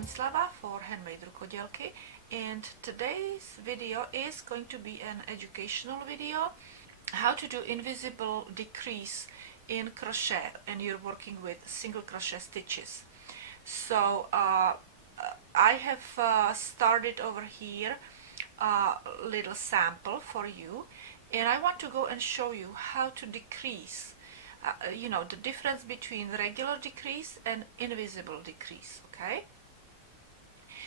Bronislava for HandMadeRukodelky, and today's video is going to be an educational video, how to do invisible decrease in crochet, and you're working with single crochet stitches. So I have started over here a little sample for you, and I want to go and show you how to decrease, the difference between regular decrease and invisible decrease. Okay,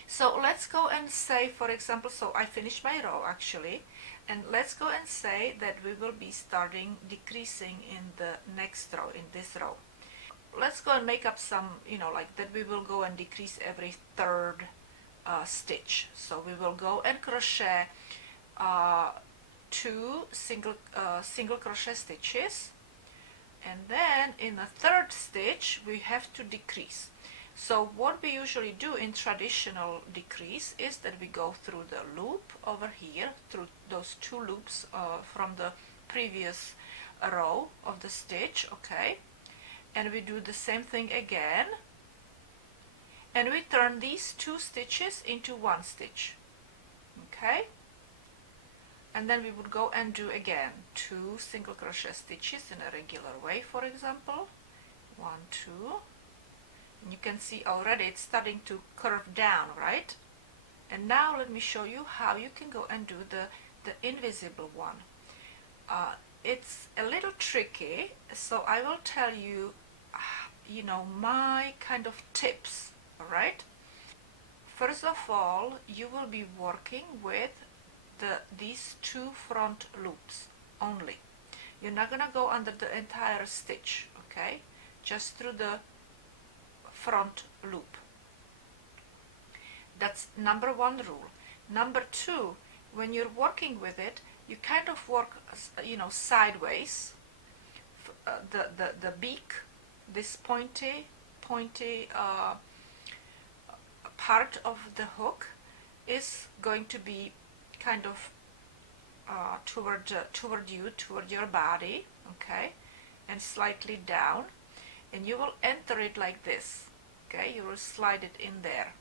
so let's go and say, for example, so I finished my row actually, and let's go and say that we will be starting decreasing in the next row, in this row. Let's go and make up some, like that we will go and decrease every third stitch. So we will go and crochet 2 single crochet stitches, and then in the third stitch we have to decrease. So what we usually do in traditional decrease is that we go through the loop over here, through those 2 loops from the previous row of the stitch, okay, and we do the same thing again, and we turn these 2 stitches into 1 stitch, okay, and then we would go and do again 2 single crochet stitches in a regular way, for example, 1, 2, and you can see already it's starting to curve down, right? And now let me show you how you can go and do the invisible one. It's a little tricky, so I will tell you, my kind of tips, all right? First of all, you will be working with these 2 front loops only. You're not gonna go under the entire stitch, okay? Just through the front loop. That's number 1 rule. Number 2, when you're working with it, you kind of work, sideways. The beak, this pointy part of the hook is going to be kind of toward your body, okay, and slightly down, and you will enter it like this, okay. You will slide it in there,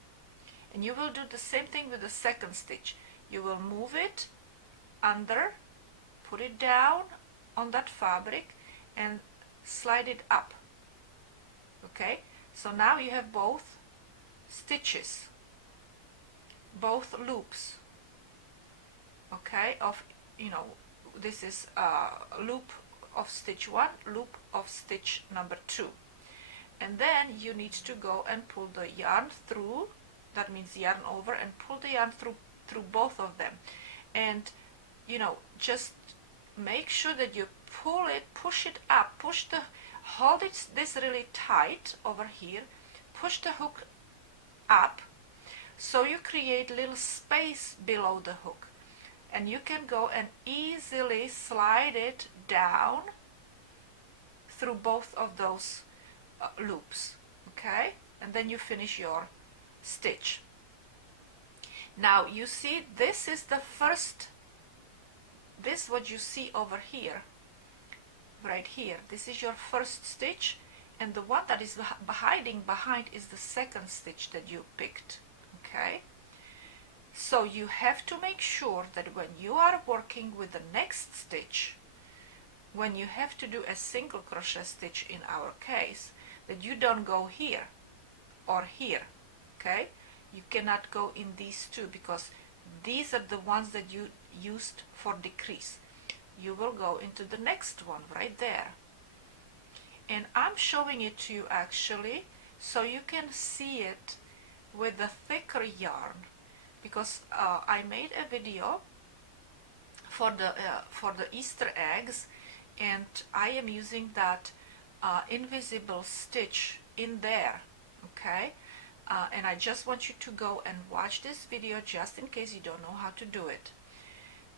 and you will do the same thing with the second stitch. You will move it under, put it down on that fabric, and slide it up, okay. So now you have both stitches, both loops, okay, of, this is loop of stitch 1, loop of stitch number 2, and then you need to go and pull the yarn through, that means yarn over, and pull the yarn through both of them, and just make sure that you pull it, push it up, hold this really tight over here, push the hook up, so you create little space below the hook, and you can go and easily slide it down through both of those loops, okay, and then you finish your stitch. Now you see, this is the first, this what you see over here, right here, this is your first stitch, and the one that is hiding behind is the second stitch that you picked, okay. So you have to make sure that when you are working with the next stitch, when you have to do a single crochet stitch in our case, that you don't go here or here, okay. You cannot go in these 2 because these are the ones that you used for decrease. You will go into the next one right there, and I'm showing it to you actually so you can see it with the thicker yarn, because I made a video for the Easter eggs, and I am using that invisible stitch in there, okay, and I just want you to go and watch this video just in case you don't know how to do it.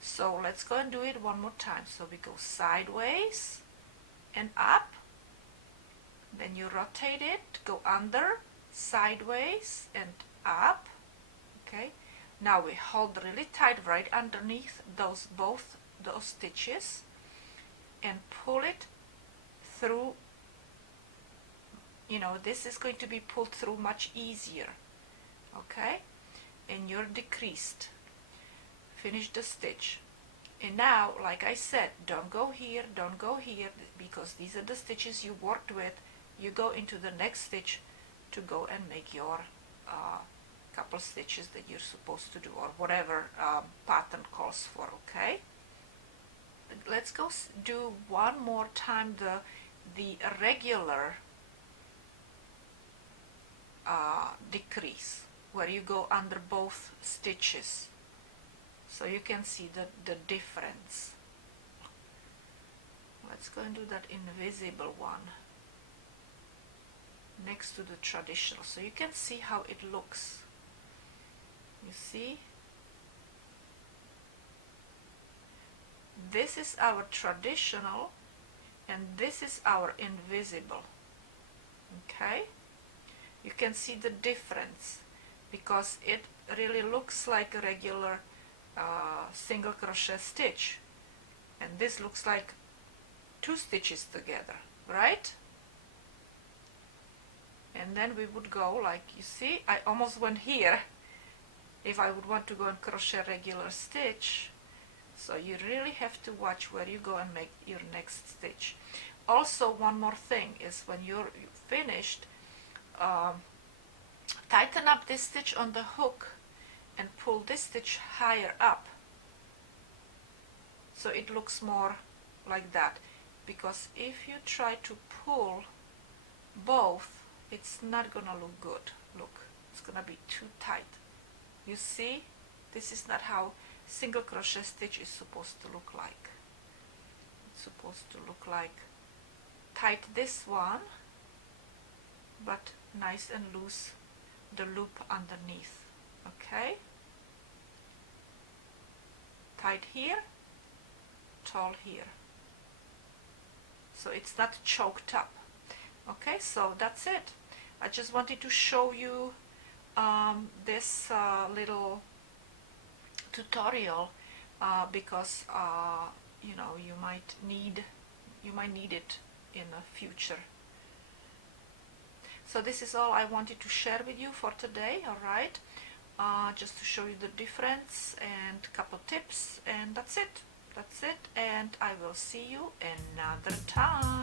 So let's go and do it one more time. So we go sideways and up, then you rotate it, go under, sideways and up, okay. Now we hold really tight right underneath both those stitches and pull it through. This is going to be pulled through much easier, okay, and you're decreased. Finish the stitch. And now, like I said, don't go here, don't go here, because these are the stitches you worked with. You go into the next stitch to go and make your couple stitches that you're supposed to do, or whatever pattern calls for, okay? Let's go do one more time the regular decrease, where you go under both stitches, so you can see the difference. Let's go and do that invisible one next to the traditional, so you can see how it looks. You see, this is our traditional and this is our invisible, okay? You can see the difference because it really looks like a regular single crochet stitch, and this looks like two stitches together, right? And then we would go, like you see, I almost went here if I would want to go and crochet regular stitch. So you really have to watch where you go and make your next stitch. Also, one more thing is when you're finished, tighten up this stitch on the hook and pull this stitch higher up so it looks more like that, because if you try to pull both, it's not gonna look good. Look, it's gonna be too tight. You see, this is not how single crochet stitch is supposed to look like. It's supposed to look like tight this one, but nice and loose the loop underneath, okay? Tight here, tall here, so it's not choked up. Okay, so that's it. I just wanted to show you this little tutorial because you know, you might need it in the future. So this is all I wanted to share with you for today. All right, just to show you the difference and a couple tips, and that's it, and I will see you another time.